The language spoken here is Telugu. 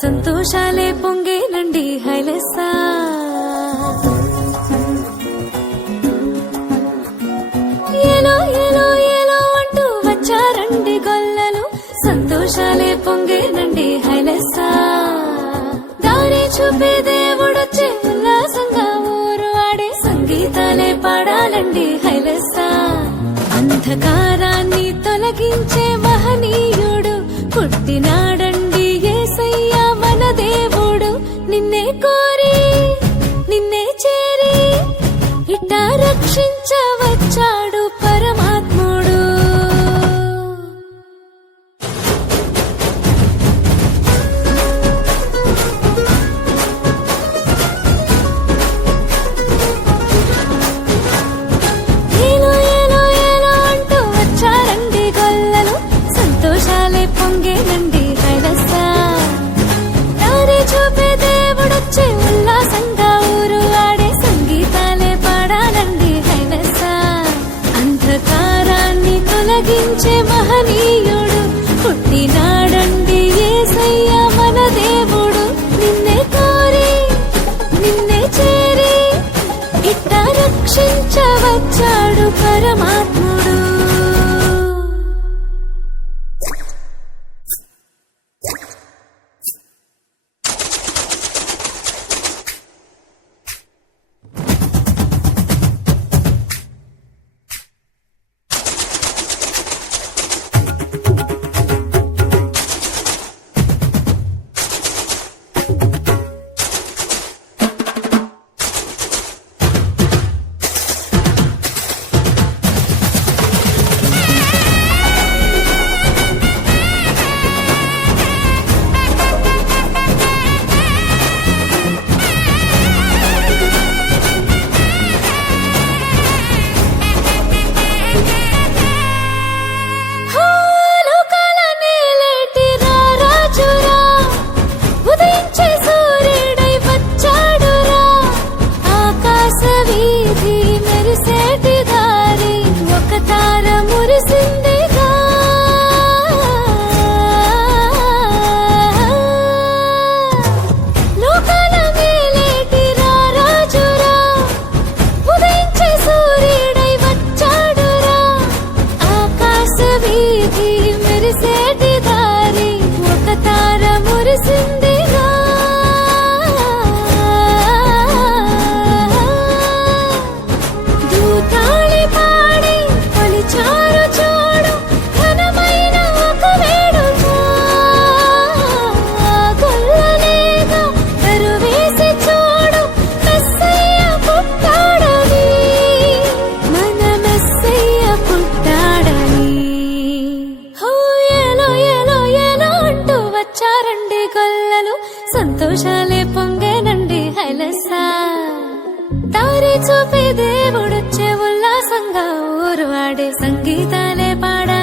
సంతోషాలే పొంగేనండి హైలెస్సా. ఏలో ఏలో ఏలో అంటూ వచ్చారండి గొల్లలు, సంతోషాలే పొంగేనండి హైలెస్సా. దారి చూపే దేవుడొచ్చే ఉల్లాసంగా ఊరు ఆడే సంగీతాలే పాడాలండి హైలెస్సా. అంధకారాన్ని తొలగించే మహనీయుడు పుట్టినాడండి యేసయ్య మన దేవుడు. నిన్నే కోరి నిన్నే చేరి ఇట్టా రక్షించవచ్చాడు పరమాత్ముడు. ఏలో ఏలో ఏలో అంటూ వచ్చారండి గొల్లలు, సంతోషాలే పొంగేనండి హైలెస్సా. దారి చూపే దేవుడొచ్చే ఉల్లాసంగా ఊరు ఆడే సంగీతాలే పాడాలండి హైలెస్సా. అంధకారాన్ని తొలగించే మహనీయుడు పుట్టినాడండి యేసయ్య మన దేవుడు. నిన్నే కోరి నిన్నే చేరి ఇట్టా రక్షించవచ్చాడు పరమాత్ముడు. దారి చూపే దేవుడొచ్చే ఉల్లాసంగా ఊరు ఆడే సంగీతాలే పాడాలి